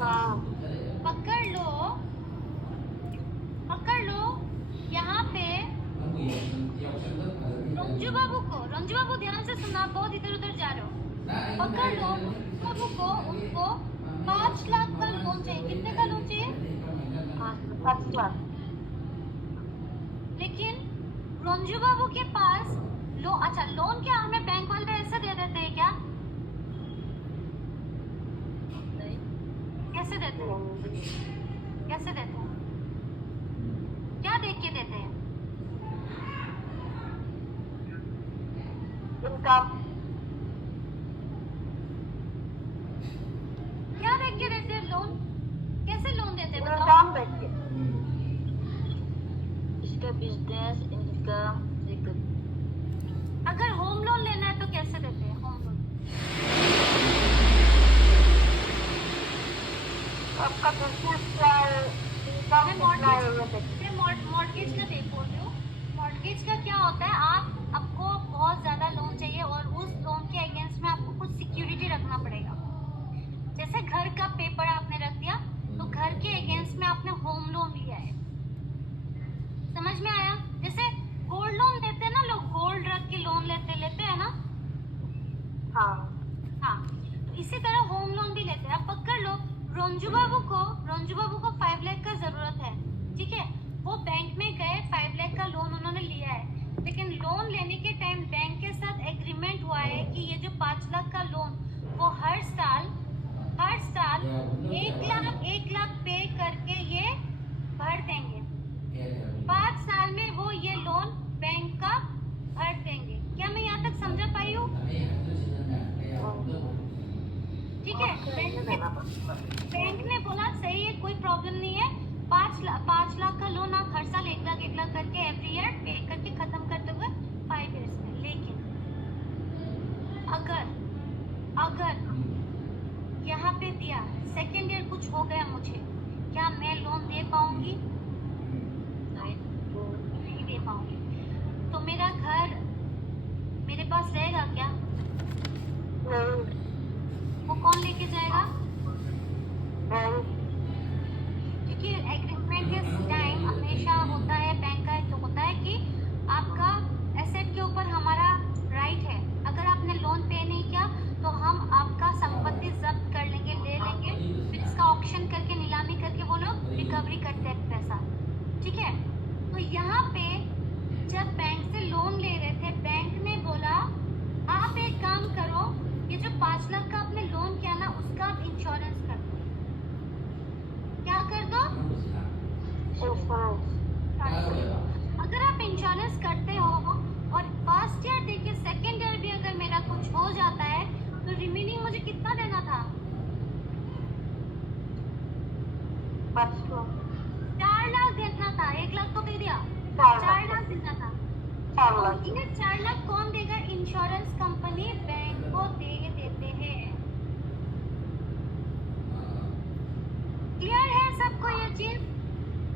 हाँ। पकड़ लो, पकड़ लो। यहाँ पे रंजू बाबू ध्यान से सुना, बहुत इधर उधर जा रहे हो। पकड़ लो रंजू बाबू को, उनको 5 लाख का लोन चाहिए। कितने का लोन चाहिए? 5 लाख। लेकिन रंजू बाबू के पास अच्छा लोन क्या हमें बैंक वाले ऐसे दे देते हैं क्या? कैसे देते हैं? कैसे देते हैं? क्या देख के देते हैं? इनकम। क्या देख के देते हैं लोन? कैसे लोन देते हैं बताओ? इनकम देख के। इसका बिजनेस इनकम। अगर होम लोन लेना है तो कैसे देते हैं होम लोन? आपका बिजनेस क्या है, इनकम कितना है ये देखिए। मॉर्गेज का देख बोल रहे हो। मॉर्गेज का क्या होता है? आपको बहुत ज्यादा लोन चाहिए और उस लोन के अगेंस्ट में आपको कुछ सिक्योरिटी रखना पड़ेगा। जैसे घर का पेपर आपने रख दिया तो घर के अगेंस्ट में आपने होम लोन लिया है। समझ में आया? जैसे गोल्ड लोन लेते हैं ना लोग, गोल्ड रख के लोन लेते हैं ना। हाँ हाँ, तो इसी तरह होम लोन भी लेते हैं। आप पकड़ लो रंजू बाबू को 5 लाख का जरूरत है, ठीक है? वो बैंक में गए, 5 लाख का लोन उन्होंने लिया है। लेकिन लोन लेने के टाइम बैंक के साथ एग्रीमेंट हुआ है कि ये जो 5 लाख का लोन वो हर साल 1 लाख पे करके ये भर देंगे। 5 साल में वो ये लोन बैंक का भर देंगे। क्या मैं यहाँ तक समझा पाई हूँ? ठीक है। बैंक ने बोला सही है, कोई प्रॉब्लम नहीं है। 5 लाख का लोन आप हर साल 1 लाख करके एवरी ईयर पे करके खत्म करते हुए 5 ईयर्स में। लेकिन अगर यहाँ पे दिया, सेकेंड ईयर कुछ हो गया मुझे, क्या मैं लोन दे पाऊंगी? नहीं दे पाऊंगी। तो मेरा घर मेरे पास रहेगा क्या? वो कौन लेके जाएगा? क्योंकि एग्रीमेंट के टाइम हमेशा होता है, बैंक का तो होता है कि आपका एसेट के ऊपर हमारा राइट है। अगर आपने लोन पे नहीं किया तो हम आपका संपत्ति जब्त कर लेंगे, ले लेंगे, फिर इसका ऑक्शन करके, नीलामी करके वो लोग रिकवरी करते हैं पैसा, ठीक है? तो यहाँ पे जब बैंक से लोन ले रहे थे, बैंक ने बोला आप एक काम करो, ये जो 5 लाख का आपने लोन किया ना उसका आप इंश्योरेंस कर दो। क्या कर दो? अगर आप इंश्योरेंस करते हो और फर्स्ट ईयर देखिए, सेकेंड ईयर भी अगर मेरा कुछ हो जाता है तो रिमेनिंग मुझे कितना देना था? 4 लाख देना था। 1 लाख तो दे दिया, 4 लाख देना था। और ये 4 लाख कौन देगा? इंश्योरेंस कंपनी बैंक को दे देते हैं। क्लियर है सबको ये चीज?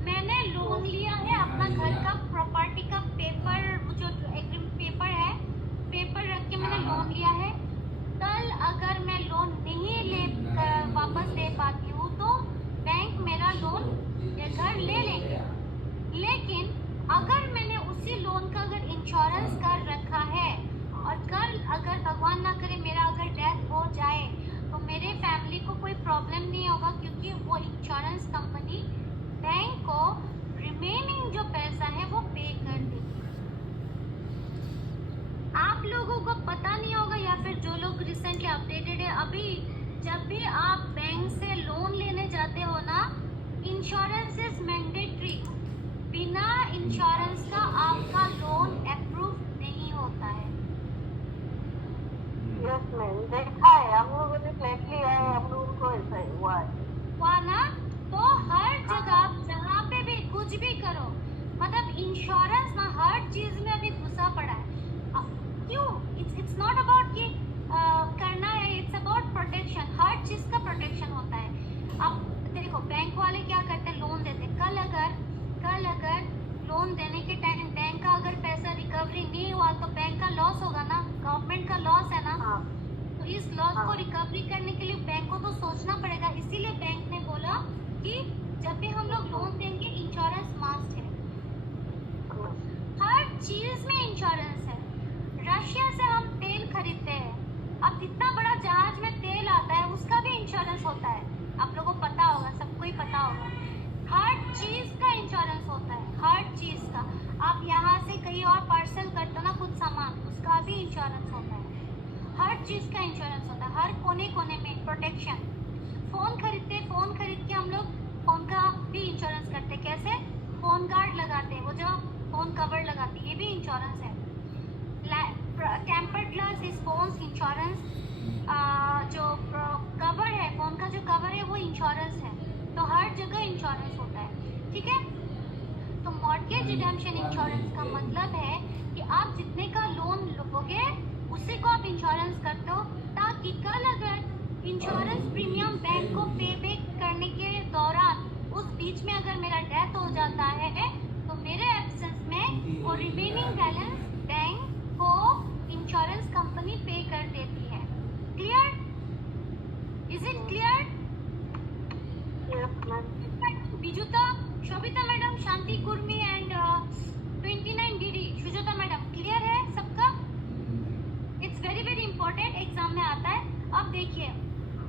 मैंने लोन लिया है, अपना घर का प्रॉपर्टी का पेपर, जो एग्रीमेंट पेपर है, पेपर रख के मैंने लोन लिया है। कल अगर मैं लोन नहीं वापस दे पाती हूँ तो बैंक मेरा लोन या घर ले लेंगे। लेकिन अगर मैंने उसी लोन का अगर इंश्योरेंस कर रखा है और कल अगर भगवान ना करे मेरा अगर डेथ हो जाए तो मेरे फैमिली को कोई प्रॉब्लम नहीं होगा, क्योंकि वो इंश्योरेंस कंपनी बैंक को रिमेनिंग जो पैसा है वो पे कर देगी। आप लोगों को पता नहीं होगा या फिर जो लोग रिसेंटली अपडेटेड है, अभी जब भी आप बैंक से लोन लेने जाते हो ना, इंश्योरेंस इज मैंडेटरी। बिना इंश्योरेंस का आपका लोन अप्रूव नहीं होता है। यस मैम, देखा है हम लोगों ने, फ्लैट लिया है हम लोगों को, ऐसा ही हुआ ना? तो हर जगह जहाँ पे भी कुछ भी करो, मतलब इंश्योरेंस ना हर चीज में अभी घुसा पड़ा है। क्यों? इट्स नॉट अबाउट कि करना है, इट्स अबाउट प्रोटेक्शन। हर चीज का प्रोटेक्शन होता है। अब देखो बैंक वाले क्या करते हैं, लोन देते। कल अगर लोन देने के टाइम बैंक का अगर पैसा रिकवरी नहीं हुआ तो बैंक का लॉस होगा ना, गवर्नमेंट का लॉस है ना। तो इस लॉस को रिकवरी करने के लिए बैंक को तो सोचना पड़ेगा। इसीलिए बैंक ने चीज़ का। आप यहाँ से कहीं और पार्सल करते हो ना कुछ सामान, उसका भी इंश्योरेंस होता है। हर चीज़ का इंश्योरेंस होता है, हर कोने कोने में प्रोटेक्शन। फ़ोन खरीद के हम लोग फ़ोन का भी इंश्योरेंस करते हैं। कैसे? फ़ोन गार्ड लगाते हैं, वो जो फ़ोन कवर लगाते हैं, ये भी इंश्योरेंस है। Tempered glass is phones insurance. जो कवर है, फ़ोन का जो कवर है वो इंश्योरेंस है। तो हर जगह इंश्योरेंस होता है, ठीक है। तो मॉर्गेज रिडेम्पशन इंश्योरेंस का मतलब है कि आप जितने का लोन लोगे उसी को आप इंश्योरेंस करते हो, ताकि कल अगर इंश्योरेंस प्रीमियम बैंक को पे बैक करने के दौरान उस बीच में अगर मेरा डेथ हो जाता है तो मेरे एब्सेंस में वो रिमेनिंग बैलेंस बैंक को इंश्योरेंस कंपनी पे कर देती है। Clear? Is it clear? Yes, ma'am. Bijuta, Shobhita madam, Shanti Kurmi and 29 DD, Sujata madam, clear है सबका? It's very very important, exam में आता है। अब देखिए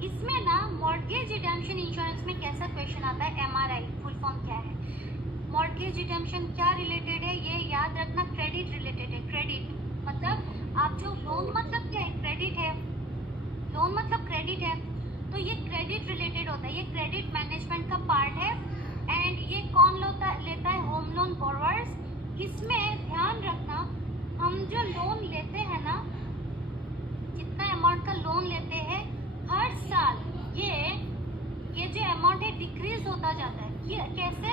इसमें ना मॉर्गेज रिडेम्पशन इंश्योरेंस में कैसा क्वेश्चन आता है, एमआरआई फुल फॉर्म क्या है? मॉर्गेज रिडेम्पशन क्या रिलेटेड है, ये याद रखना, क्रेडिट रिलेटेड है। क्रेडिट मतलब आप जो लोन मतलब क्या है, क्रेडिट है। लोन मतलब क्रेडिट है, तो ये क्रेडिट रिलेटेड होता है, ये क्रेडिट मैनेजमेंट का पार्ट है। एंड ये कौन लेता है? Home loan borrowers. इसमें ध्यान रखना, हम जो लोन लेते हैं ना, जितना अमाउंट का लोन लेते हैं हर साल ये जो अमाउंट है डिक्रीज होता जाता है। ये कैसे?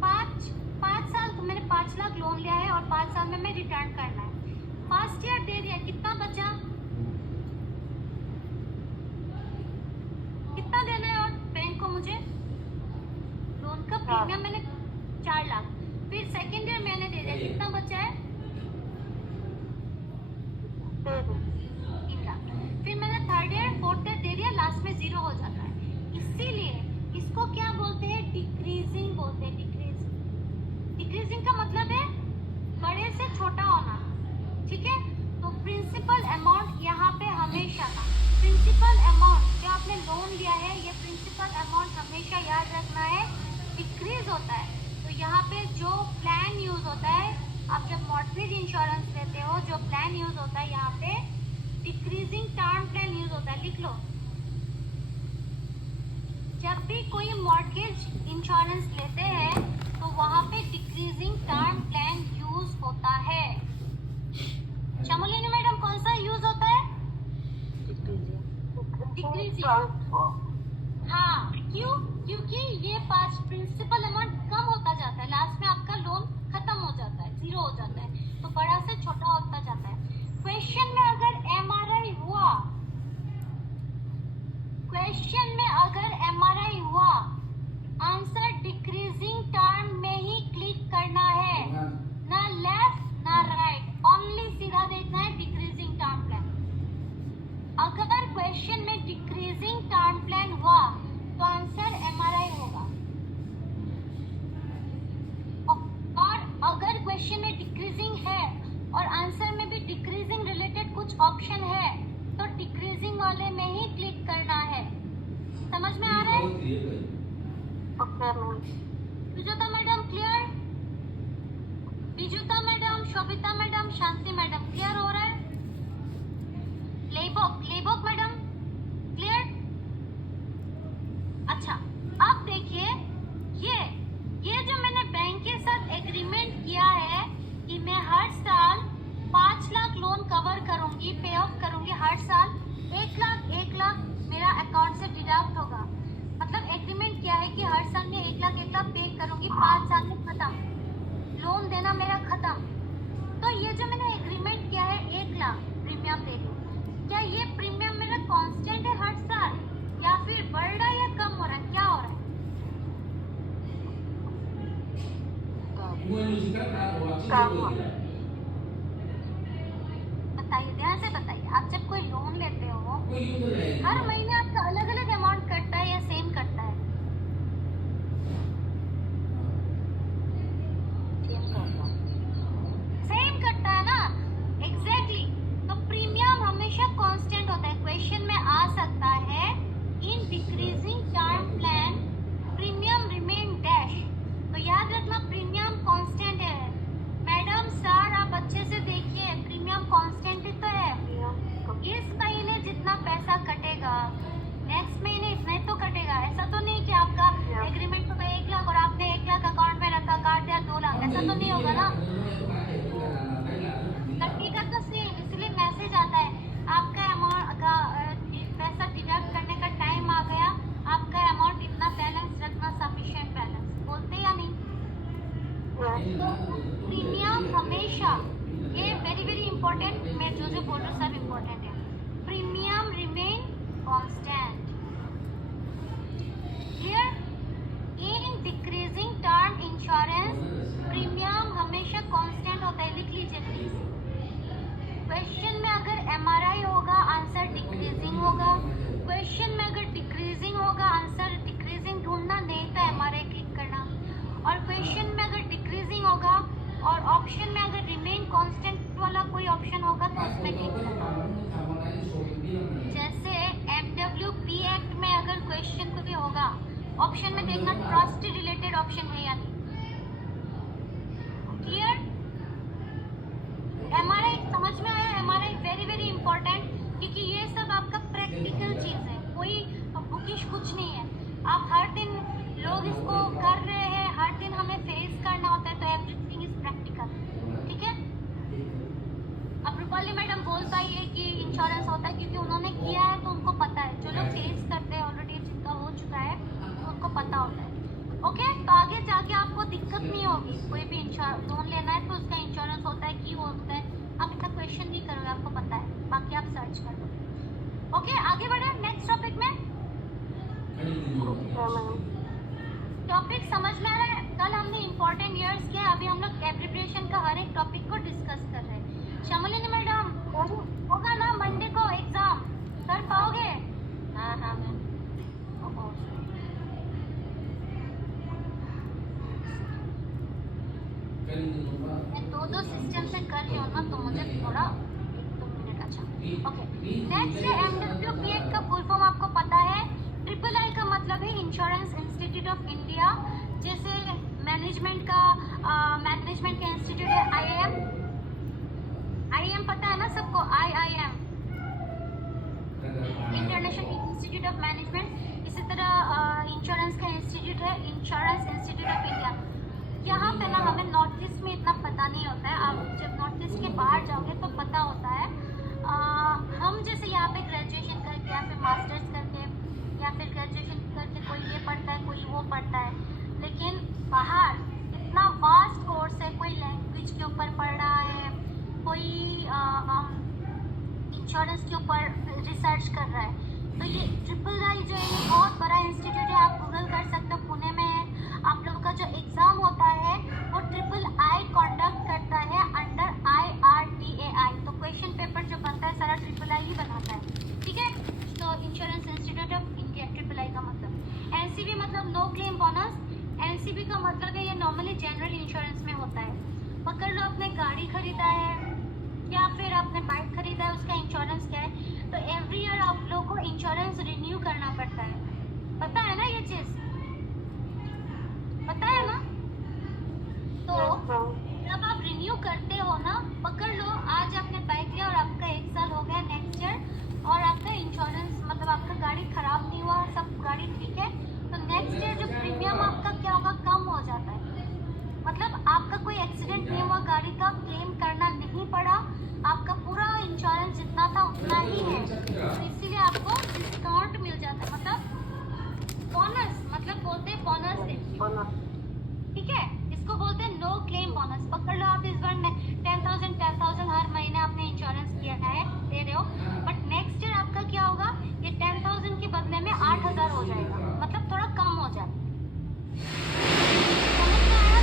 पाँच साल तो मैंने 5 लाख लोन लिया है और 5 साल में मैं रिटर्न करना है। फर्स्ट ईयर दे दिया, कितना बचा? कितना देना है और बैंक को मुझे? लोन का प्रीमियम मैंने 4 लाख, फिर सेकेंड ईयर मैंने दे दिया, कितना बचा है? 3 लाख। फिर मैंने थर्ड ईयर फोर्थ ईयर दे दिया, लास्ट में 0 हो जाता है। इसीलिए इसको क्या बोलते हैं? डिक्रीजिंग बोलते हैं। डिक्रीजिंग का मतलब है बड़े से छोटा होना, ठीक है। तो प्रिंसिपल अमाउंट यहाँ पे हमेशा ना, प्रिंसिपल अमाउंट जो आपने लोन लिया है, ये प्रिंसिपल अमाउंट हमेशा याद रखना है डिक्रीज होता है। तो यहाँ पे जो प्लान यूज होता है, आप जब मॉर्गेज इंश्योरेंस लेते हो, जो प्लान यूज होता है यहाँ पे डिक्रीजिंग टर्म प्लान यूज होता है। लिख लो, जब भी कोई मॉर्गेज इंश्योरेंस लेते हैं तो वहाँ पे डिक्रीजिंग टर्म प्लान यूज होता है। शमोलिनी मैडम, कौन सा यूज होता है? डिक्रीजिंग। हाँ, क्यों? क्योंकि ये पास प्रिंसिपल अमाउंट कम होता जाता है, लास्ट में आपका लोन खत्म हो जाता है, 0 हो जाता है, तो बड़ा से छोटा होता जाता है। क्वेश्चन में अगर एमआरआई हुआ, क्वेश्चन में अगर एमआरआई हुआ, आंसर डिक्रीजिंग टर्म में ही क्लिक करना है, ना लेफ्ट ना राइट, ओनली सीधा देखना है डिक्रीजिंग टर्म प्लान। अगर क्वेश्चन में डिक्रीजिंग टर्म प्लान हुआ तो आंसर एमआरआई होगा, और अगर क्वेश्चन में डिक्रीजिंग है और आंसर में भी डिक्रीजिंग रिलेटेड कुछ ऑप्शन है तो डिक्रीजिंग वाले में ही क्लिक करना है। समझ में आ रहा है? Okay, ma'am. Sujata madam clear? Bijuta madam, Shobhita madam, Shanti madam, clear हो रहा है? लेबोक मैडम क्लियर? अच्छा, अब देखिए ये जो मैंने बैंक के साथ एग्रीमेंट किया है कि मैं हर साल 5 लाख लोन कवर करूंगी, पे ऑफ करूंगी, हर साल 1 लाख मेरा अकाउंट से डिडक्ट होगा। मतलब एग्रीमेंट किया है कि हर साल में 1 लाख पे करूंगी, 5 साल में खत्म, लोन देना मेरा खत्म। तो ये जो मैंने एग्रीमेंट किया है 1 लाख प्रीमियम दे दूं, क्या ये प्रीमियम मेरा कांस्टेंट है हर साल, या फिर बढ़ रहा है या कम हो रहा है, क्या हो रहा है? बताइए, ध्यान से बताइए। आप जब कोई लोन लेते हो हर महीने आपका अलग अलग अमाउंट कटता है या सेम कटता है? सेम कटता है ना, एग्जैक्टली। तो प्रीमियम हमेशा कांस्टेंट होता है। क्वेश्चन में आ सकता है in decreasing term plan premium remain dash, तो याद रखना प्रीमियम कांस्टेंट है, तो प्रीमियम हमेशा, ये वेरी वेरी इंपॉर्टेंट, मैं जो जो बोल रही हूँ सब इंपॉर्टेंट है। Premium remain constant, clear. In decreasing term insurance premium हमेशा कांस्टेंट होता है, लिख लीजिए प्लीज। क्वेश्चन में अगर एमआरआई होगा आंसर डिक्रीजिंग होगा, क्वेश्चन में अगर डिक्रीजिंग होगा आंसर डिक्रीजिंग ढूंढना, नहीं तो एमआरआई क्लिक करना। और क्वेश्चन में अगर डिक्रीजिंग होगा और ऑप्शन में अगर रिमेन कांस्टेंट वाला कोई ऑप्शन होगा तो उसमें क्लिक करना। जैसे MWP एक्ट में अगर क्वेश्चन कोई होगा ऑप्शन में देखना ट्रस्ट रिलेटेड ऑप्शन है या नहीं, क्लियर। एमआरआई समझ में आया। एमआरआई वेरी वेरी इंपॉर्टेंट, क्योंकि ये सब आपका प्रैक्टिकल चीज है, कोई बुकिश कुछ नहीं है। आप हर दिन लोग इसको कर रहे हैं, हर दिन हमें फेस करना होता है, तो एवरीथिंग इज प्रैक्टिकल, ठीक है। अब रूपाली मैडम बोल पाई है कि इंश्योरेंस होता है क्योंकि उन्होंने किया है तो उनको पता है, जो लोग फेस करते हैं ऑलरेडी जिनका हो चुका है तो उनको पता होता है। ओके, तो आगे जाके आपको दिक्कत नहीं होगी, कोई भी लोन लेना है तो उसका इंश्योरेंस होता है, क्यों होता है, आप इतना क्वेश्चन नहीं करोगे, आपको पता है, बाकी आप सर्च कर लो। ओके, आगे बढ़े नेक्स्ट टॉपिक में। टॉपिक समझ में आ रहा है। कल हमने इंपॉर्टेंट ईयर्स किया, अभी हम लोग प्रिपरेशन का हर एक टॉपिक को डिस्कस कर रहे हैं। शमलिनी मैडम होगा ना मंडे को एग्जाम, कर पाओगे? हाँ हाँ मैम। मैं दो सिस्टम से कर रही हूँ ना, तो मुझे थोड़ा 1-2 मिनट। अच्छा, ओके। नेक्स्ट है MWP का फुल फॉर्म आपको पता है। III का मतलब है इंश्योरेंस इंस्टीट्यूट ऑफ इंडिया, जैसे मैनेजमेंट का इंस्टीट्यूट है IIM पता है ना सबको, IIM international institute of management. इसी तरह इंश्योरेंस का इंस्टीट्यूट है इंश्योरेंस इंस्टीट्यूट ऑफ इंडिया। यहाँ पे ना हमें नॉर्थ ईस्ट में इतना पता नहीं होता है, आप जब नॉर्थ ईस्ट के बाहर जाओगे तो पता होता है। हम जैसे यहाँ पे ग्रेजुएशन करके या फिर मास्टर्स करके या फिर ग्रेजुएशन करके कोई ये पढ़ता है कोई वो पढ़ता है, लेकिन बाहर इतना वास्ट कोर्स है, कोई लैंग्वेज के ऊपर पढ़ रहा है, कोई इंश्योरेंस के ऊपर रिसर्च कर रहा है। तो ये III जो है ये बहुत बड़ा इंस्टीट्यूट है, आप गूगल कर सकते हो, पुणे में है। आप लोगों का जो एग्जाम होता है वो III कंडक्ट करता है अंडर IRDAI, तो क्वेश्चन पेपर जो बनता है सारा III ही बनाता है, ठीक है। तो insurance institute of India III का मतलब। NCB मतलब नो क्लेम बोनस। NCB का मतलब है ये नॉर्मली जनरल इंश्योरेंस में होता है। पकड़ लो आपने गाड़ी खरीदा है या फिर आपने बाइक खरीदा है, उसका इंश्योरेंस क्या है, तो एवरी ईयर आप लोग को इंश्योरेंस रिन्यू करना पड़ता है, पता है ना ये चीज, पता है ना। तो जब आप रिन्यू करते हो ना, पकड़ लो आज आपने बाइक लिया और आपका 1 साल हो गया नेक्स्ट ईयर, और आपका इंश्योरेंस मतलब आपका गाड़ी खराब नहीं हुआ, सब गाड़ी ठीक है, तो नेक्स्ट ईयर जो प्रीमियम आपका क्या होगा, कम हो जाता है। मतलब आपका कोई एक्सीडेंट नहीं हुआ, गाड़ी का क्लेम करना नहीं पड़ा, आपका पूरा इंश्योरेंस जितना था उतना ही है, तो इसीलिए आपको डिस्काउंट मिल जाता है, मतलब बोनस, मतलब बोलते हैं बोनस, ठीक है। इसको बोलते हैं नो क्लेम बोनस। पकड़ लो आप इस बार 10,000 हर महीने आपने इंश्योरेंस किया है, दे रहे हो, बट नेक्स्ट ईयर आपका क्या होगा, ये 10,000 के बदले में 8,000 हो जाएगा, मतलब थोड़ा कम हो जाए।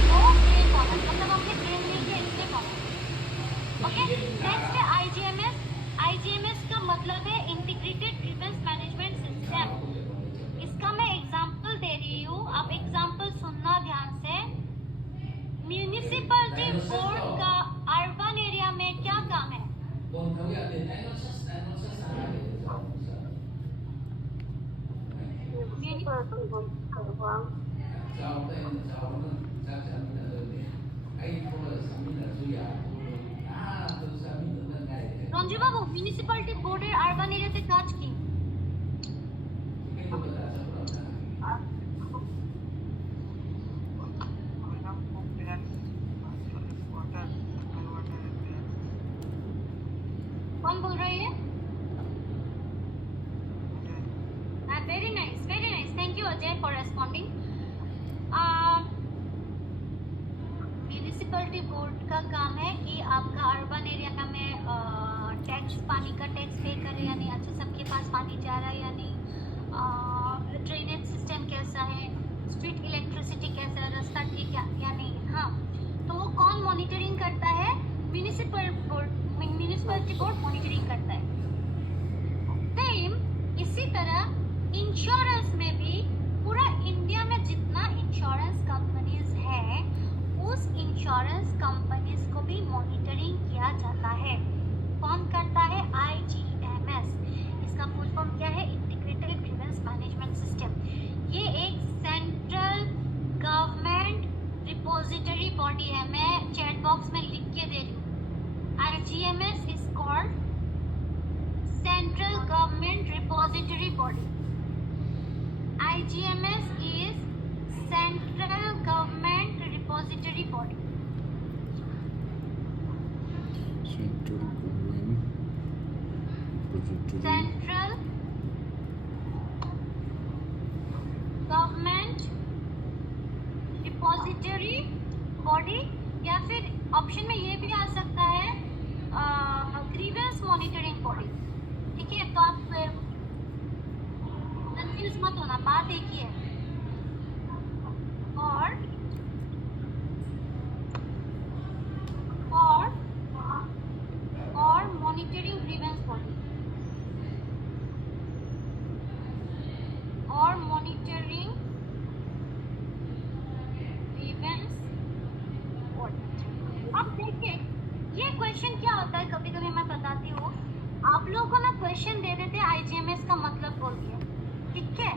नो क्लेम बोनस मतलब आपने क्लेम नहीं किया इसलिए बोनस। ओके, नेक्स्ट है IGMS का मतलब है इंटीग्रेटेड ग्रीवेंस मैनेजमेंट सिस्टम। इसका मैं एग्जांपल दे रही हूँ, आप एग्जांपल सुनना ध्यान से। म्यूनिसिपैलिटी बोर्ड का अर्बन एरिया में क्या काम है? রঞ্জু বাবু, মিউনিসিপ্যালিটি বোর্ডের আরবান এরিয়াতে কাজ কি? कौन बोल रही है? Very nice, thank you Ajay for responding. Municipality board का काम है कि आपका अर्बन एरिया में टैक्स, पानी का टैक्स पे करे या नहीं, अच्छा सबके पास पानी जा रहा है या नहीं, ड्रेनेज सिस्टम कैसा है, स्ट्रीट इलेक्ट्रिसिटी कैसा है, रास्ता ठीक है या नहीं। हाँ, तो वो कौन मॉनिटरिंग करता है? म्यूनिसिपैलिटी बोर्ड मॉनिटरिंग करता है। सेम इसी तरह इंश्योरेंस में भी पूरा इंडिया में जितना इंश्योरेंस कंपनीज है, उस इंश्योरेंस कंपनीज को भी मॉनिटरिंग किया जाता है। कौन करता है? IGMS। इसका फुल फॉर्म क्या है? Integrated grievance management system. ये एक सेंट्रल गवर्नमेंट रिपोजिटरी बॉडी है। मैं चैट बॉक्स में लिख के दे रही हूँ। IGMS is called central government repository body. IGMS is Central Government Repository Body. Central Government Repository Body, या फिर ऑप्शन में ये भी आ सकता है ग्रीवेंस मॉनिटरिंग बॉडी। ठीक है, तो आप कंफ्यूज मत होना, बात एक ही है। और मॉनिटरिंग ग्रीवेंस बॉडी और मॉनिटरिंग ग्रीवेंस बॉडी। अब देखिए ये क्वेश्चन क्या होता है, कभी कभी मैं बताती हूँ, आप लोगों को ना क्वेश्चन दे देते IGMS का मतलब बोल के, ठीक है,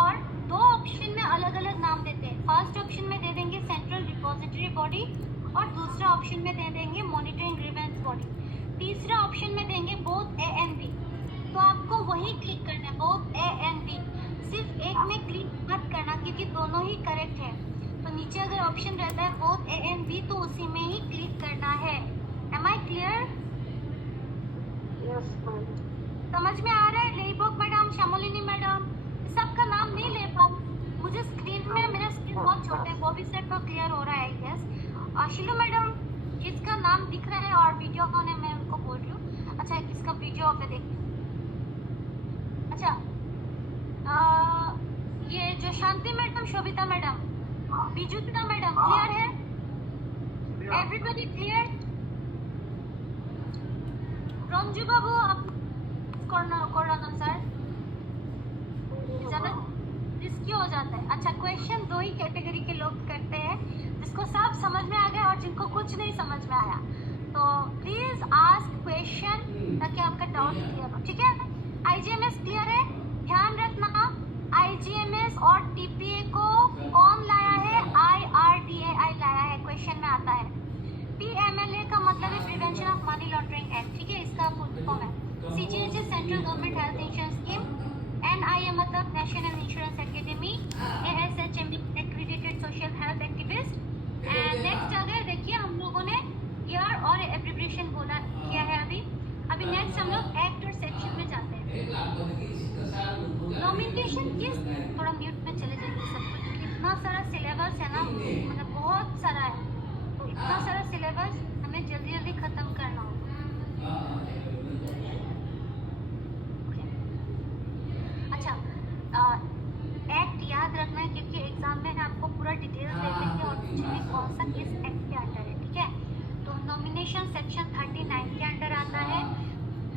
और दो ऑप्शन में अलग अलग नाम देते हैं। फर्स्ट ऑप्शन में दे देंगे सेंट्रल रिपोजिटरी बॉडी और दूसरा ऑप्शन में दे देंगे मॉनिटरिंग ग्रीवेंस बॉडी। तीसरा ऑप्शन में देंगे बोथ A and B। तो आपको वही क्लिक करना है, बोथ A and B। सिर्फ एक में क्लिक मत करना क्योंकि दोनों ही करेक्ट है। तो नीचे अगर ऑप्शन रहता है बोथ A and B तो उसी में ही क्लिक करना है। Am I clear? Yes, ma'am. समझ में आ रहा है? लेबोक मैडम, श्यामलिनी मैडम, सबका नाम नहीं ले पाऊँ, मुझे स्क्रीन में, मेरा स्क्रीन बहुत छोटा है, वो भी सेट तो क्लियर हो रहा है आई गेस। आशिलू मैडम, जिसका नाम दिख रहा है और वीडियो ऑन है, मैं उनको बोल रही हूँ। अच्छा, इसका वीडियो ऑफ है, देखिए। अच्छा, ये जो Shanti madam, Shobhita madam, Bijuta madam, clear है? Everybody clear? रंजू बाबू, आप कोरोना सर ज़्यादा रिस्की हो जाता है। अच्छा, क्वेश्चन दो ही कैटेगरी के लोग करते हैं, जिसको सब समझ में आ गया और जिनको कुछ नहीं समझ में आया। तो प्लीज आस्क क्वेश्चन ताकि आपका डाउट क्लियर हो, ठीक है? IGMS क्लियर है? ध्यान रखना, IGMS और TPA को कौन लाया है? IRDAI लाया है, क्वेश्चन में आता है। PMLA का मतलब है prevention of money laundering act, ठीक है, इसका फुल फॉर्म है। CGH central government health insurance scheme, NIA मतलब national insurance academy, ASHM accredited social health activist. And next अगर देखिए हम लोगों ने ईयर और एब्रिविएशन बोला किया है अभी नेक्स्ट हम लोग एक्ट और सेक्शन में जाते हैं। नॉमिनेशन किस, थोड़ा म्यूट में चले जाइए सब कुछ, इतना सारा सिलेबस है ना, मतलब बहुत सारा है, तो इतना सारा सिलेबस हमें जल्दी जल्दी खत्म करना होगा। अच्छा, एक्ट याद रखना है क्योंकि एग्जाम में आपको पूरा डिटेल्स दे देंगे और पूछेंगे कौन सा किस एक्ट के अंडर है, ठीक है? तो नॉमिनेशन सेक्शन 39 के अंडर आता है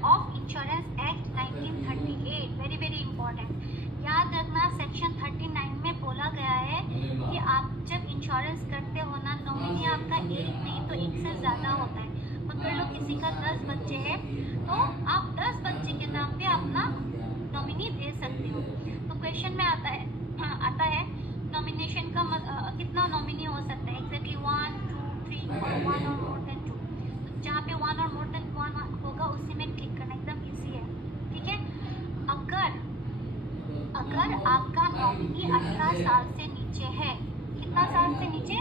of insurance act 1938, very very important. याद रखना, सेक्शन 39 में बोला गया है कि आप जब इंश्योरेंस करते हो ना, नॉमिनी आपका एक नहीं तो एक से ज़्यादा होता है। अगर लो किसी का 10 बच्चे हैं तो आप 10 बच्चे के नाम पे अपना नॉमिनी दे सकते हो। तो क्वेश्चन में आता है नॉमिनेशन का कितना नॉमिनी हो सकता है? एग्जैक्टली 1, 2, 3 और 1 और मोर देन 2। तो जहाँ पे 1 और मोर देन 1 होगा उसी में क्लिक करना, एकदम इजी है, ठीक है? अगर आपका नॉमिनी 18 साल से नीचे है, कितना साल से नीचे?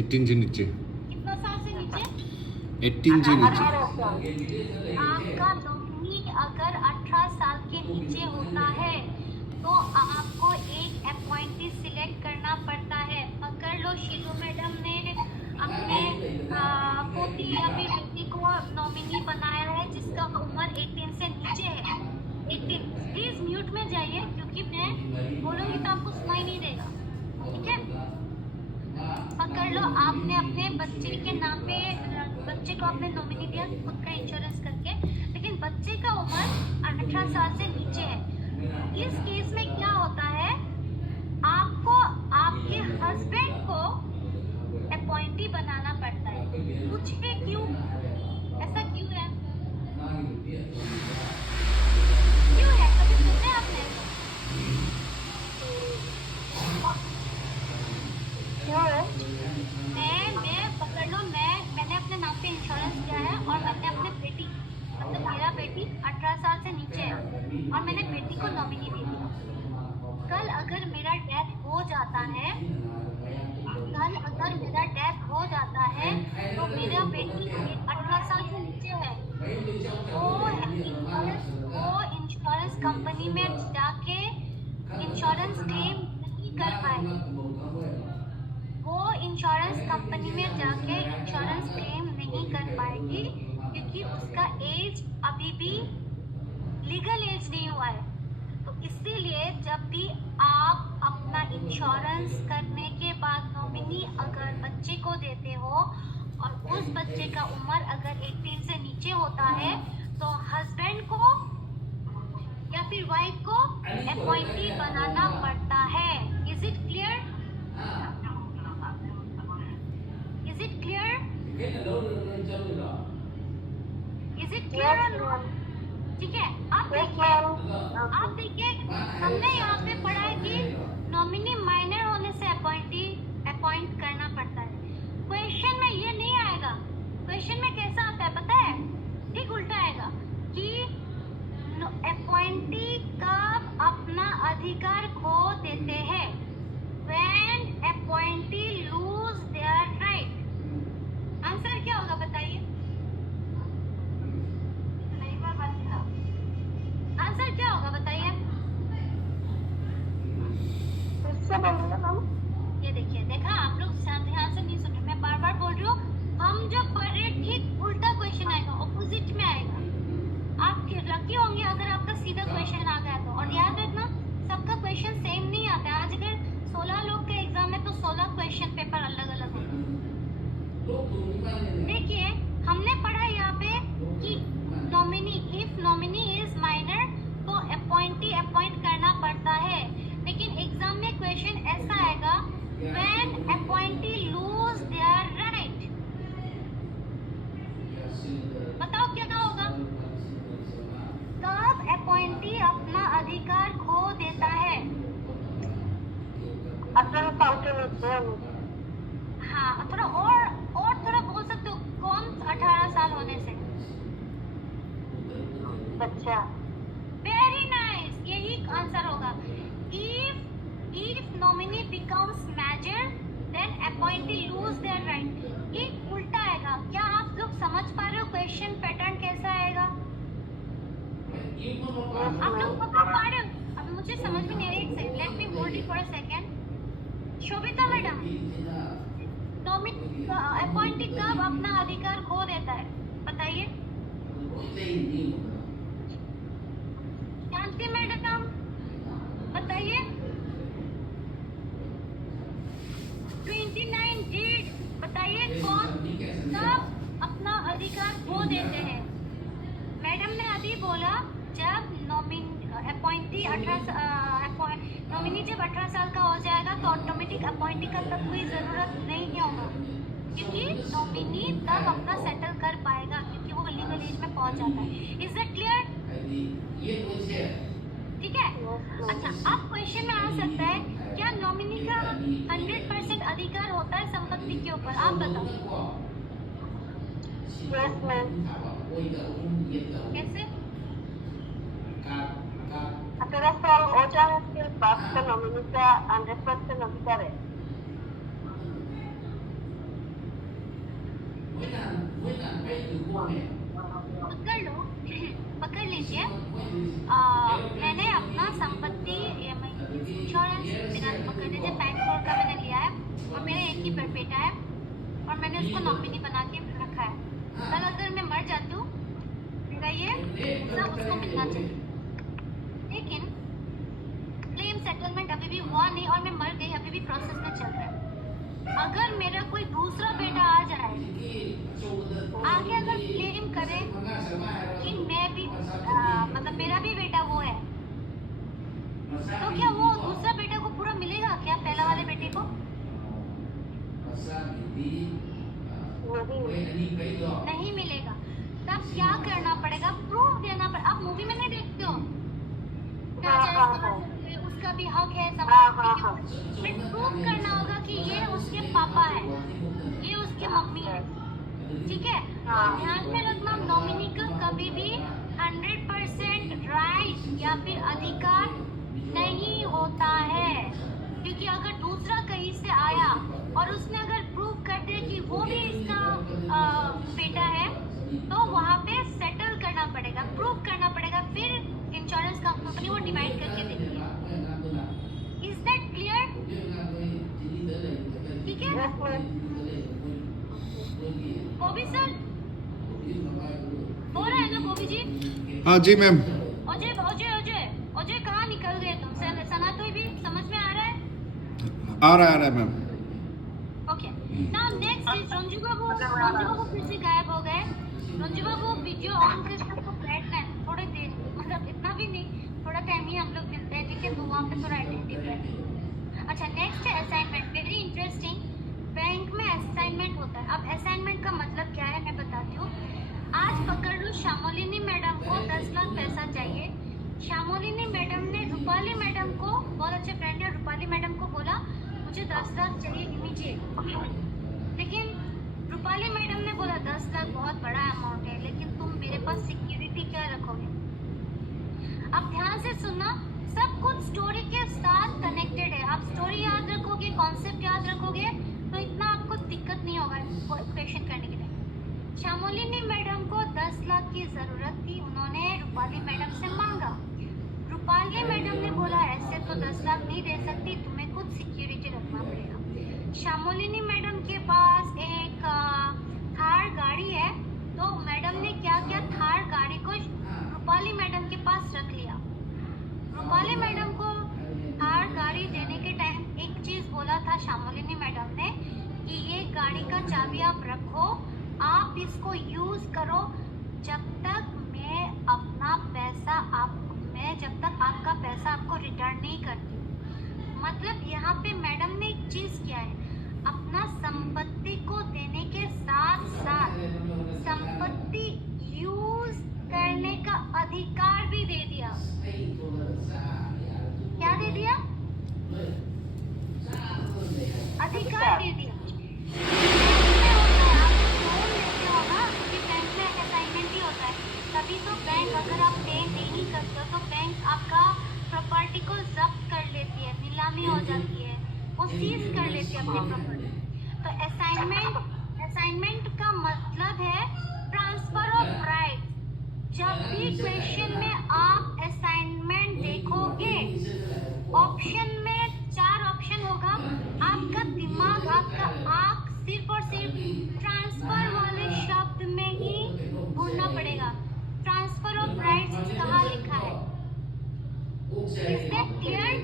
18 से नीचे। कितना साल से नीचे? 18 से नीचे। आपका नॉमिनी अगर 18 साल के नीचे होता है तो आपको एक अपॉइंटी सिलेक्ट करना पड़ता है। पकड़ लो, शीलू मैडम ने कर लो, आपने अपने बच्चे के नाम पे बच्चे को आपने नॉमिनी दिया खुद का इंश्योरेंस करके, लेकिन बच्चे का उम्र 18 साल से नीचे है। इस केस में क्या होता है, आपको आपके हस्बैंड को अपॉइंटी बनाना पड़ता है। पूछे क्यों, ऐसा क्यों है, क्यों है, कभी सुने आपने? क्यों है? मैं पकड़ लो, मैंने अपने नाम पे इंश्योरेंस किया है और मैंने अपने बेटी, मतलब मेरा बेटी 18 साल से नीचे है और मैंने बेटी को नॉमिनी दे दिया। कल अगर मेरा डेथ हो जाता है, तो मेरा बेटी 18 साल से नीचे है, वो इंश्योरेंस कंपनी में जाके इंश्योरेंस क्लेम नहीं कर पाएगी। वो इंश्योरेंस कंपनी में जाके इंश्योरेंस क्लेम नहीं कर पाएगी क्योंकि उसका एज अभी भी लीगल एज नहीं हुआ है। तो इसीलिए जब भी आप अपना इंश्योरेंस करने के बाद नॉमिनी अगर बच्चे को देते हो और उस बच्चे का उम्र अगर 18 से नीचे होता है तो हस्बैंड को या फिर वाइफ को अपॉइंटी बनाना पड़ता है। Is it clear? Is it clear? Is it clear? ठीक है, आप देखिए हमने यहाँ पे पढ़ा है कि नॉमिनी माइनर होने से अपॉइंट करना पड़ता है। क्वेश्चन में ये नहीं आएगा, क्वेश्चन में कैसा आता है पता है, ठीक उल्टा आएगा कि अपॉइंटी कब अपना अधिकार खो देते हैं, when appointee lose their right. Answer क्या होगा बताइए, आंसर क्या होगा बताइए? ये देखिए, देखा आप लोग ध्यान से नहीं सुन रहे, मैं बार बार बोल रही हूँ, हम जो पढ़ रहे ठीक उल्टा क्वेश्चन आएगा, ऑपोजिट में आएगा। आप लकी होंगे अगर आपका सीधा क्वेश्चन आ गया तो। और याद रखना सबका क्वेश्चन सेम नहीं आता है। आज अगर 16 लोग के एग्जाम है तो 16 क्वेश्चन पेपर अलग अलग होंगे। देखिए हमने पढ़ा यहाँ पे कि nominee, if nominee is minor तो अपॉइंटी अपॉइंट करना पड़ता है, लेकिन एग्जाम में क्वेश्चन ऐसा आएगा when appointee lose their right. बताओ क्या होगा, कब अपॉइंटी अपना अधिकार खो देता है? 18 साल के नीचे। हाँ, थोड़ा और थोड़ा बोल सकते हो, कौन 18 साल होने से? बच्चा। वेरी नाइस, यही आंसर होगा। If nominee becomes major then appointee lose their right. ये उल्टा आएगा। क्या आप लोग समझ पा रहे हो क्वेश्चन पैटर्न कैसा आएगा? आप लोग पकड़ पा रहे हो? अब मुझे समझ में नहीं आ रही, एक second, let me hold it for a second. Shobhita madam, nominee appointee कब अपना अधिकार खो देता है बताइए? शांति मैडम बताइए। 29 डेट बताइए, कौन कब अपना अधिकार खो देते हैं? मैडम ने अभी बोला जब अपॉइंटी नॉमिनी जब 18 साल का हो जाएगा तो ऑटोमेटिक अपॉइंटी का तब कोई ज़रूरत नहीं होगा, क्योंकि नॉमिनी तब अपना सेटल कर पाएगा क्योंकि वो लीगल एज में पहुंच जाता है। Is that clear? ठीक है। अच्छा, अब क्वेश्चन में आ सकता है क्या नॉमिनी का 100% अधिकार होता है संपत्ति के ऊपर? आप बताओ। Yes ma'am. कैसे? 18 साल हो जाने के बाद का नॉमिनी का 100% अधिकार है। पकड़ लीजिए। मैंने अपना संपत्ति इंश्योरेंस बिना पकड़ लीजिए, बैंक का मैंने लिया है और मेरा एक ही बेटा है और मैंने उसको नॉमिनी बना के रखा है। कल अगर मैं मर जाती हूँ मेरा ये सब उसको मिलना चाहिए, लेकिन क्लेम सेटलमेंट अभी भी हुआ नहीं और मैं मर गई, अभी भी प्रोसेस में चल रहा है। अगर मेरा कोई दूसरा बेटा आ जाए, आगे अगर क्लेम करे कि मैं भी मतलब मेरा भी बेटा वो है, तो क्या वो दूसरा बेटा को पूरा मिलेगा क्या पहला वाले बेटे को? नहीं मिलेगा। तब क्या करना पड़ेगा? प्रूफ देना पड़ेगा। आप मूवी में नहीं देखते हो क्या उसका भी हक है संपत्ति के, प्रूफ करना होगा कि ये उसके पापा है, ये उसके मम्मी है, ठीक है? ध्यान में रखना, नॉमिनी का कभी भी 100% राइट या फिर अधिकार नहीं होता है, क्योंकि अगर दूसरा कहीं से आया और उसने अगर प्रूव कर दिया कि वो भी इसका बेटा है, तो वहाँ पे सेटल करना पड़ेगा, प्रूव करना पड़ेगा, फिर इंश्योरेंस कंपनी वो डिवाइड करके देती है। Is that clear? ठीक है बॉबी सर? हो रहा है ना बॉबी जी? हाँ जी मैम। अजय अजय अजय अजय कहाँ निकल गए तुम? सना तो भी समझ में आ रहा है? आ रहा है ma'am. Okay, now next is Ranju Babu फिर से गायब हो गए। रंजू बाबू वीडियो ऑन करके आपको बैठना है थोड़ी देर, मतलब इतना भी नहीं, थोड़ा टाइम ही हम लोग मिलते हैं, ठीक है? तो वहाँ पे थोड़ा अटेंटिव रहना। अच्छा, नेक्स्ट है असाइनमेंट। Very interesting. बैंक में असाइनमेंट होता है। अब असाइनमेंट का मतलब क्या है मैं बताती हूँ। आज पकड़ लो, श्यामोलिनी मैडम को 10 लाख पैसा चाहिए। श्यामोलिनी मैडम ने रूपाली मैडम को, बहुत अच्छे फ्रेंड है, रूपाली मैडम को बोला मुझे 10 लाख चाहिए इमीडिएट। लेकिन रूपाली मैडम ने बोला 10 लाख बहुत बड़ा अमाउंट है, लेकिन तुम मेरे पास सिक्योरिटी क्या रखोगे? अब ध्यान से सुनना, सब कुछ स्टोरी के साथ कनेक्टेड है। आप स्टोरी याद रखोगे, कॉन्सेप्ट याद रखोगे, तो इतना आपको दिक्कत नहीं होगा क्वेश्चन करने के लिए। श्यामोलिनी मैडम को 10 लाख की जरूरत थी, उन्होंने रूपाली मैडम से मांगा। रूपाली मैडम ने बोला ऐसे तो 10 लाख नहीं दे सकती, तुम्हें कुछ सिक्योरिटी रखना पड़ेगा। श्यामोलिनी मैडम के पास एक थार गाड़ी है, तो मैडम ने क्या किया, थार गाड़ी को रूपाली मैडम के पास रख लिया। रूपाली मैडम को थार गाड़ी देने के टाइम एक चीज बोला था श्यामोलिनी मैडम ने कि ये गाड़ी का चाबी आप रखो, आप इसको यूज करो जब तक मैं अपना पैसा जब तक आपका पैसा आपको रिटर्न नहीं करती। मतलब यहाँ पे मैडम ने एक चीज किया है, अपना संपत्ति को देने के साथ साथ संपत्ति यूज करने का अधिकार भी दे दिया। क्या दे दिया? अधिकार दे दिया। तभी तो बैंक, अगर आप पे नहीं करते हो तो बैंक आपका प्रॉपर्टी को जब्त कर लेती है, नीलामी हो जाती है, वो सीज कर लेती है अपनी प्रॉपर्टी। तो असाइनमेंट का मतलब है ट्रांसफर ऑफ राइट। जब भी क्वेश्चन में आप असाइनमेंट देखोगे, ऑप्शन में 4 ऑप्शन होगा, आपका दिमाग, आपका आंख सिर्फ और सिर्फ ट्रांसफर वाले शब्द में ही ढूंढना पड़ेगा। ट्रांसफर ऑफ राइट्स कहाँ लिखा है? इससे क्लियर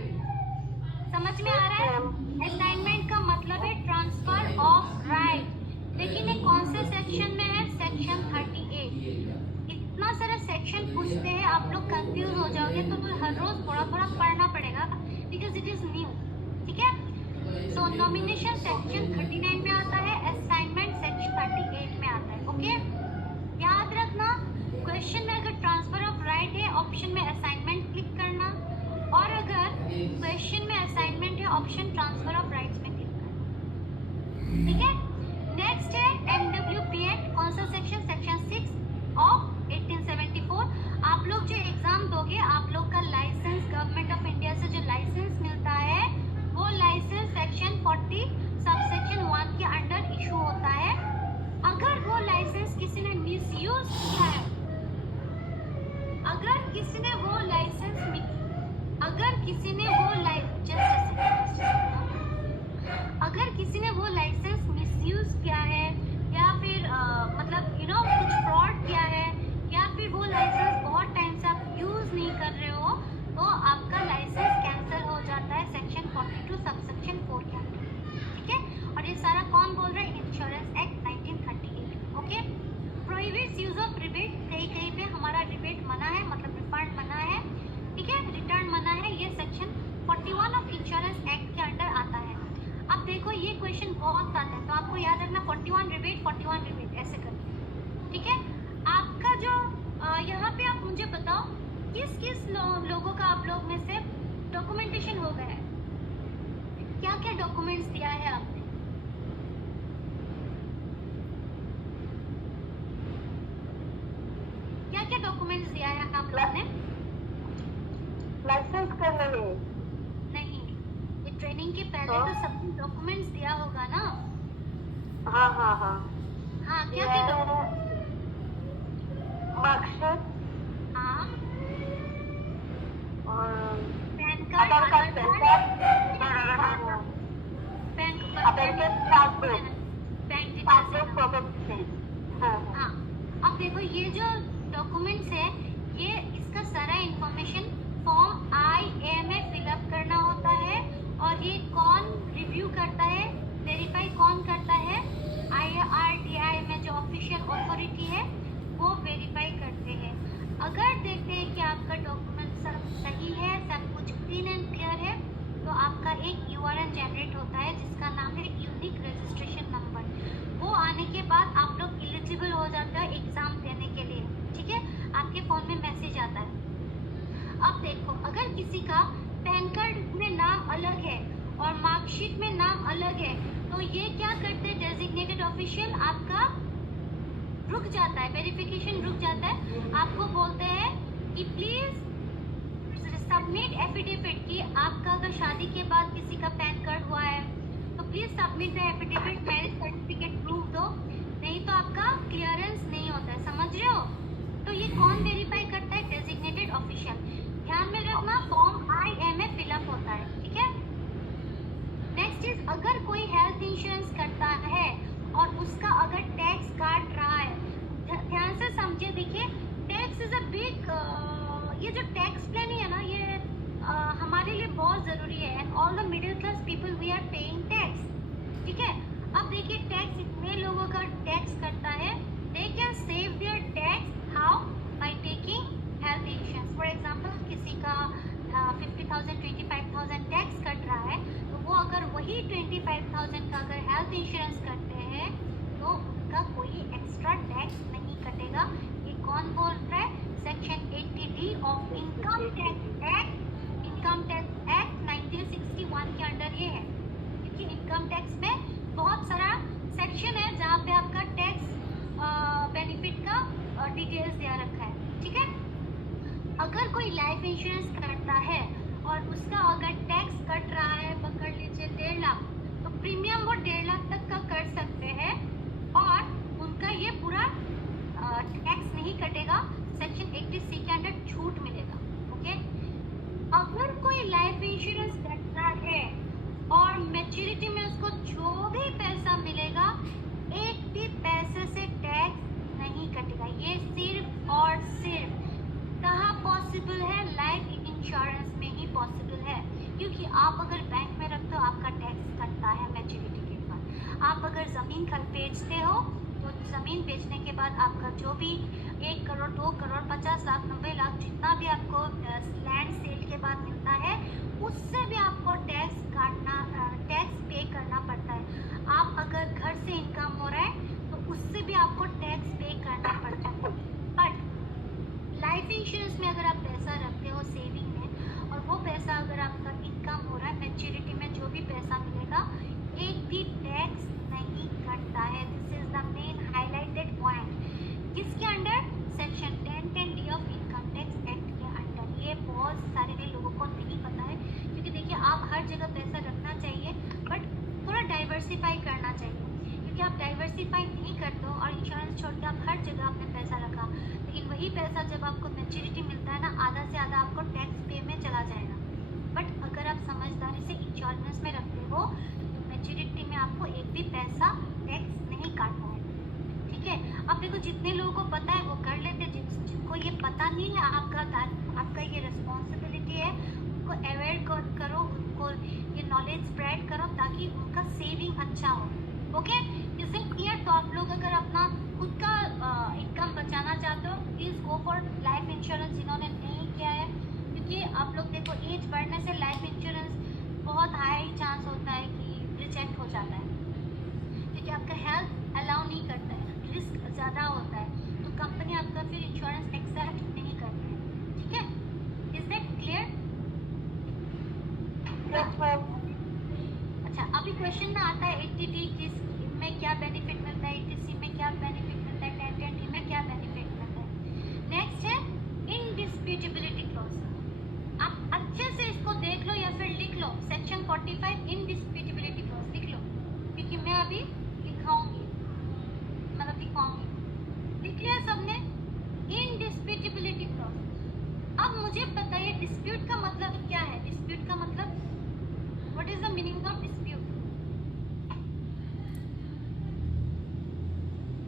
समझ में आ रहा है? असाइनमेंट का मतलब है ट्रांसफर ऑफ राइट। लेकिन ये कौन से सेक्शन में है? सेक्शन 38। इतना सारा सेक्शन पूछते हैं, आप लोग कंफ्यूज हो जाओगे, तो हर रोज थोड़ा थोड़ा पढ़ना पड़ेगा, बिकॉज इट इज न्यू, ठीक है? सो नॉमिनेशन सेक्शन 39 में आता है, असाइनमेंट सेक्शन 38 में आता है। ओके, याद रखना, क्वेश्चन में अगर ट्रांसफर ऑफ राइट है, ऑप्शन में असाइनमेंट क्लिक करना, और अगर क्वेश्चन में असाइनमेंट है, ऑप्शन ट्रांसफर ऑफ राइट्स में क्लिक करना, ठीक है? नेक्स्ट है NWP एक्ट। कौन सा सेक्शन? Section 6 of 1874। आप लोग जो एग्जाम दोगे, आप लोग का लाइसेंस गवर्नमेंट ऑफ इंडिया से जो लाइसेंस मिलता है, वो लाइसेंस सेक्शन 40 सबसेक्शन 1 के अंडर इशू होता है। अगर वो लाइसेंस किसी ने मिसयूज किया है, अगर किसी ने वो लाइसेंस मिसयूज बहुत आते हैं, तो आपको याद रखना 41 रिपीट ऐसे करके, ठीक है। आपका जो यहाँ पे आप मुझे बताओ किस किस लोगों का आप लोग में से डॉक्यूमेंटेशन हो गया है, क्या क्या डॉक्यूमेंट्स दिया है आपने? क्या क्या डॉक्यूमेंट्स दिया है आप लोगों ने? लाइसेंस करने में। नहीं, ये ट्रेनिंग के पहले तो सबने डॉक्यूमेंट्स दिया होगा ना। हाँ हाँ हाँ। हाँ, क्या क्या डॉक्यूमेंट्स? मार्कशीट हाँ, और PAN card, Aadhaar card, PAN card, bank bank के पासबुक, बैंक डिटेल्स पासबुक देना। प्रॉपर्टी। हाँ हाँ। हाँ, अब देखो ये जो डॉक्यूमेंट्स है, ये इसका सारा इंफॉर्मेशन फॉर्म IMA फिलअप करना होता है, और ये कौन रिव्यू करता है, वेरीफाई कौन करता है? IRDAI में जो ऑफिशियल अथॉरिटी है वो वेरीफाई करते हैं। अगर देखते हैं कि आपका डॉक्यूमेंट सब सही है, सब कुछ क्लीन एंड क्लियर है, तो आपका एक URN जनरेट होता है जिसका नाम है यूनिक रजिस्ट्रेशन नंबर। वो आने के बाद आप लोग एलिजिबल हो जाते हो एग्जाम देने के लिए, ठीक है। आपके फ़ोन में मैसेज आता है। अब देखो, अगर किसी का पैन कार्ड में नाम अलग है और मार्कशीट में नाम अलग है, तो ये क्या करते हैं, डेजिग्नेटेड ऑफिशियल आपका रुक जाता है, वेरिफिकेशन रुक जाता है। आपको बोलते हैं कि प्लीज सबमिट एफिडेविट, कि आपका अगर शादी के बाद किसी का पैन कार्ड हुआ है तो please submit the affidavit, marriage certificate proof दो, नहीं तो आपका क्लियरेंस नहीं होता है, समझ रहे हो। तो ये कौन वेरीफाई करता है? Designated official. ध्यान में रखना, फॉर्म IMA फिलअप होता है, ठीक है। नेक्स्ट चीज, अगर कोई हेल्थ इंश्योरेंस करता है और उसका अगर टैक्स काट रहा है, ध्यान से समझिए, देखिए टैक्स इज अ बिग, ये जो टैक्स प्लानिंग है ना, ये हमारे लिए बहुत ज़रूरी है, and all the middle class people we are paying tax, ठीक है। अब देखिए टैक्स इतने लोगों का टैक्स करता है, they can save their tax, how? By taking health insurance. For example किसी का 50,000 25,000 टैक्स कट रहा है, तो वो अगर वही 25,000 का अगर हेल्थ इंश्योरेंस करते हैं तो उनका कोई एक्स्ट्रा टैक्स नहीं कटेगा। ये कौन बोल रहा है? Section 80D of income tax act 1961 के अंडर ये है, क्योंकि इनकम टैक्स में बहुत सारा सेक्शन है जहाँ पे आपका टैक्स बेनिफिट का डिटेल्स दिया रखा है, ठीक है। अगर कोई लाइफ इंश्योरेंस करता है और उसका अगर टैक्स कट रहा है, पकड़ लीजिए 1.5 लाख, तो प्रीमियम वो 1.5 लाख तक का कर सकते हैं और उनका ये पूरा टैक्स नहीं कटेगा, सेक्शन 80C के अंडर छूट मिलेगा, ओके। अगर कोई लाइफ इंश्योरेंस करता है और मैच्योरिटी में उसको जो भी पैसा मिलेगा, एक भी पैसे से टैक्स नहीं कटेगा। ये सिर्फ और सिर्फ कहाँ पॉसिबल है? लाइफ इंश्योरेंस में ही पॉसिबल है, क्योंकि आप अगर बैंक में रखते हो आपका टैक्स कटता है मैच्योरिटी के बाद। आप अगर ज़मीन बेचते हो तो ज़मीन बेचने के बाद आपका जो भी 1 करोड़ 2 करोड़ 50 लाख 90 लाख जितना भी आपको लैंड सेल के बाद मिलता है, उससे भी आपको टैक्स पे करना पड़ता है। आप अगर घर से इनकम हो रहा है तो उससे भी आपको टैक्स पे करना पड़ता है। बट लाइफ इंश्योरेंस में अगर आप पैसा रखते हो सेविंग में, और वो पैसा अगर आपका इनकम हो रहा है, मैच्योरिटी में जो भी पैसा मिलेगा, एक भी टैक्स नहीं कटता है। This is the main highlighted point. किसके under? Section 10(10)D of income tax act के अंडर। ये बहुत सारे लोगों को नहीं पता है, क्योंकि देखिए आप हर जगह पैसा रखना चाहिए, बट थोड़ा डाइवर्सिफाई करना चाहिए, क्योंकि आप डाइवर्सिफाई नहीं करते हो और इंश्योरेंस छोड़ के आप हर जगह आपने पैसा रखा, लेकिन वही पैसा जब आपको मैच्योरिटी मिलता है ना, आधा से आधा आपको टैक्स पे में चला जाएगा। बट अगर आप समझदारी से इंश्योरेंस में रखते हो तो मैच्योरिटी में आपको एक भी पैसा टैक्स नहीं काटना है, ठीक है। अब देखो जितने लोगों को पता है वो कर लेते, जिनको ये पता नहीं है, आपका ये रिस्पॉन्सिबिलिटी है, उनको अवेयर करो, उनको ये नॉलेज स्प्रेड करो ताकि उनका सेविंग अच्छा हो, ओके। इससे क्लियर। तो आप लोग अगर अपना खुद का इनकम बचाना चाहते हो, please go for life insurance जिन्होंने नहीं किया है, क्योंकि आप लोग देखो एज बढ़ने से लाइफ इंश्योरेंस बहुत हाई चांस होता है कि रिजेक्ट हो जाता है, इंश्योरेंस एक्सेप्ट नहीं करते हैं, ठीक है? Is that clear? Yes ma'am. अच्छा, अभी क्वेश्चन में आता है 80D की स्कीम में क्या बेनिफिट मिलता है, 80C में क्या बेनिफिट मिलता है, 1010D में क्या बेनिफिट मिलता है। नेक्स्ट है इंडिस्प्यूटेबिलिटी क्लॉज। आप अच्छे से इसको देख लो या फिर लिख लो, सेक्शन 45 इंडिस्प्यूटेबिलिटी क्लॉज लिख लो, क्योंकि मैं अभी लिखाऊंगी, मतलब लिखवाऊंगी। लिख लिया सबने? इंडिस्प्यूटेबिलिटी क्लॉज। अब मुझे बताइए डिस्प्यूट का मतलब क्या है? डिस्प्यूट का मतलब what is the meaning of dispute?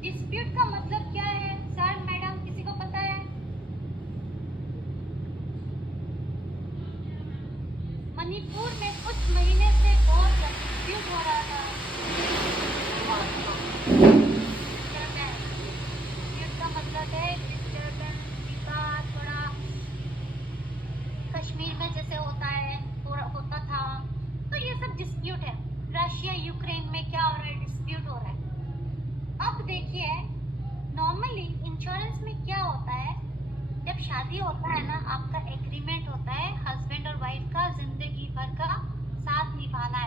Dispute का मतलब क्या है सर, मैडम, किसी को पता है? मणिपुर में कुछ महीने से बहुत डिस्प्यूट हो रहा था। डिस्प्यूट का मतलब है डिस्टर्बेंस, विवाद, थोड़ा कश्मीर में जैसे होता है, होता था, तो ये सब डिस्प्यूट है। रशिया यूक्रेन में क्या हो रहा है? डिस्प्यूट हो रहा है। अब देखिए, नॉर्मली इंश्योरेंस में क्या होता है, जब शादी होता है ना, आपका एग्रीमेंट होता है हस्बैंड और वाइफ का, जिंदगी भर का साथ निभाना है।